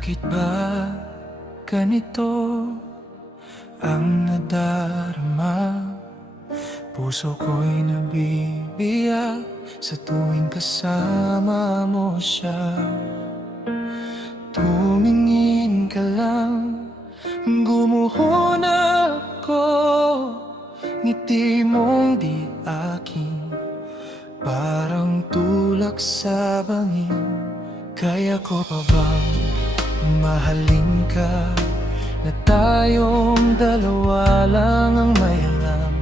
Bakit ba ganito ang nadarama? Puso ko'y nabibiyak sa tuwing kasama mo siya. Tumingin ka lang, gumuho na ako. Ngiti mong di akin, parang tulak sa bangin. Kaya ko pa bang mahalin ka, na tayong dalawa lang ang may alam?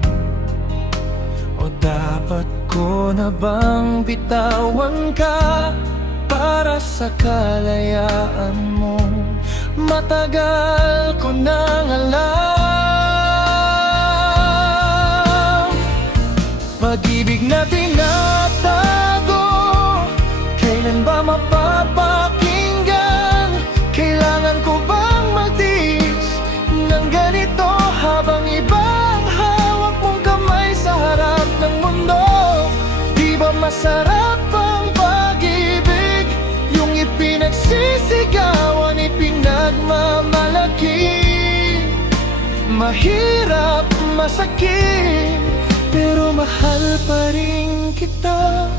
O dapat ko na bang bitawan ka para sa kalayaan mo? Matagal ko nang alam, pag-ibig na tinatago, kailan ba mapapakinggan? Kailangan ko bang magtiis ng ganito habang ibang hawak mong kamay sa harap ng mundo? Di ba masarap ang pag-ibig, yung ipinagsisigawan, ipinagmamalaki? Mahirap, masakit, pero mahal pa rin kita.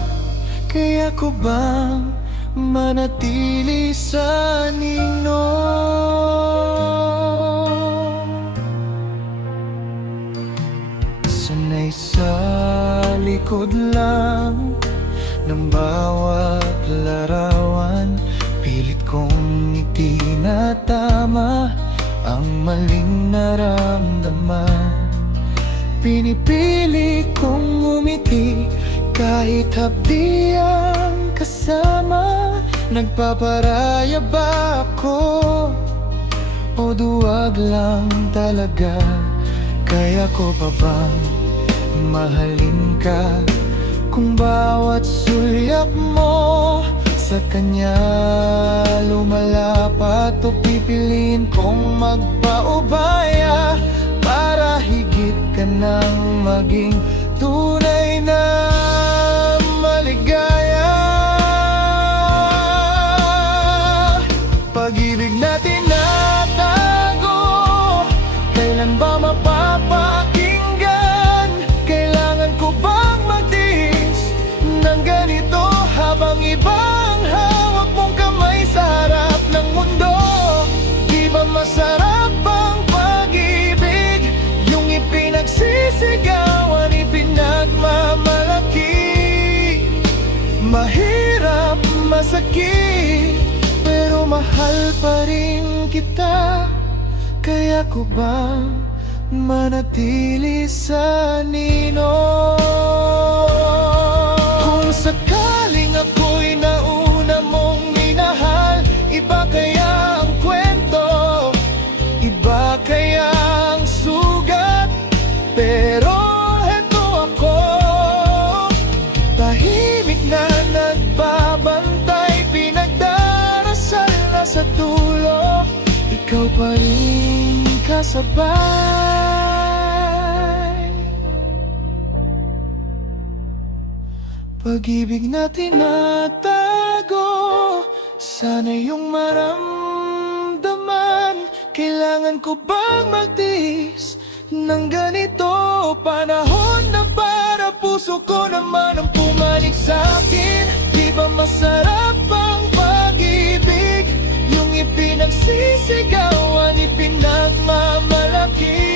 Kaya ko bang manatili sa ninong? Sanay sa likod lang ng bawat larawan, pilit kong itinatama ang maling naramdaman. Pinipili kong umiti kahit hapdi ang kasama. Nagpaparaya ba ako o duwag lang talaga? Kaya ko pa bang mahalin ka kung bawat sulyap mo sa kanya lumalapat? O pipiliin kong magpaubaya para higit ka nang maging tunay na maligaya? Pag-ibig na tinatago, kailan ba mapapakinggan? Kailangan ko bang magtiis ng ganito habang ibang hawak mong kamay sa harap ng mundo? Di ba masarap ang pag-ibig, yung ipinagsisigawan, ipinagmamalaki? Mahirap, masakit, pero mahal pa rin kita. Kaya ko ba manatili sa ninong? Kung sakaling ako'y nauna mong minahal, iba kaya ang kwento, iba kaya ang sugat? Pero heto ako, tahimik na nagbabantay, pinagdarasal na sa dulo, ikaw pa rin kasabay. Pag-ibig na tinatago, sana yung maramdaman. Kailangan ko bang magtiis ng ganito? Panahon na para puso ko naman ang pumanig sa'kin. Di ba masarap ang pag-ibig, yung ipinagsisigawan, ipinagmamalaki?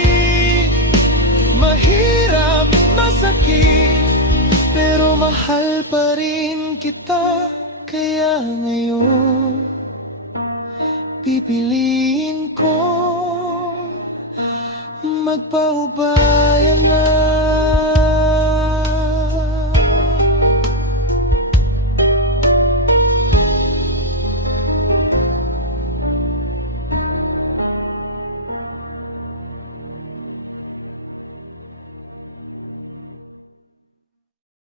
Mahirap, masakit, pero mahal pa rin kita. Kaya ngayon pipiliin ko magpaubaya na.